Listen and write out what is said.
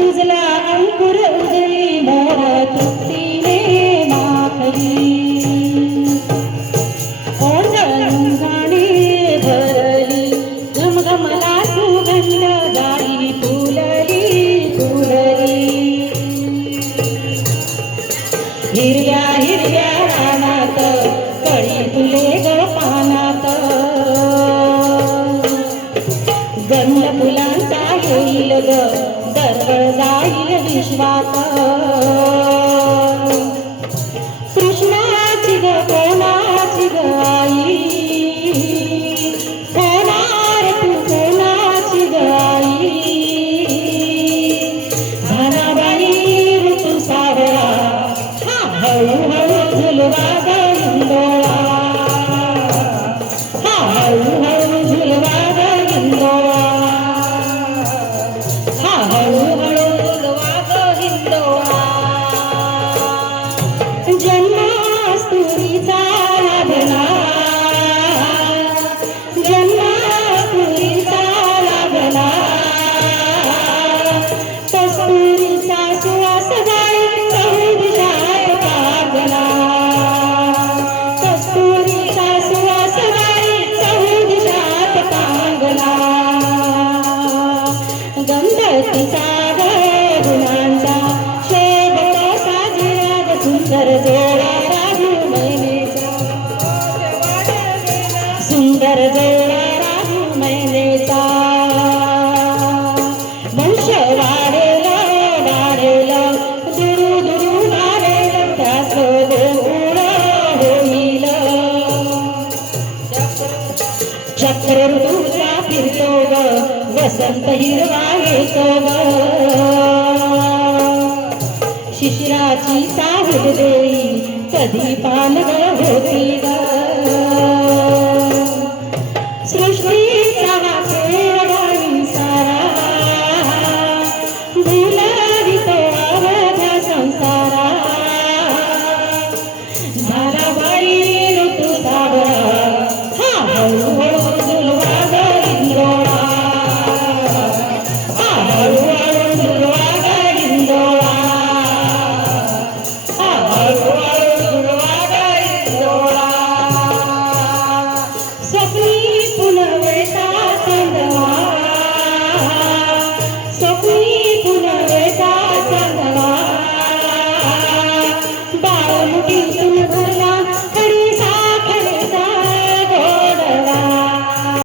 रुजला अंकुर उजळी मोर तृप्तीने माखली ओंजळून गाणी भरली घमघमला सुगंध गाई फुलली फुलली हिरव्या हिरव्या रानात कळी फुले ग पानात गंध फुलांचा येईल ग दरवळ जाईल विश्वात कृष्णाची ग कोणाची ग आई होणार तू कोणाची ग आई धनाबाई ऋतू सावळा हळूहळू झुलवा ग इंदोळा हळूहळू झुलवा ग इंदोळा हळूहळू झुलवा ग इंदोळा जन्मास्तुरीचा लाभला जन्मास्तुरीचा लाभला कस्तुरीचा सुवास गाई चौदिशात पागला कस्तुरीचा सुवास गाई चौदिशात पागला गंध तिचा गुणांचा शोभतो साजिरा सुंदर जोडा राजू मैनेचा सुंदर जोडा राजू मैनेचा वंश वाढेल वाढेल दुरू दुरू वाढेल त्यास गोड होईल चक्र ऋतूचा फिरतो ग वसंत हिरवा येतो ग शिशिराची सावध देई कधी पान ग होती ग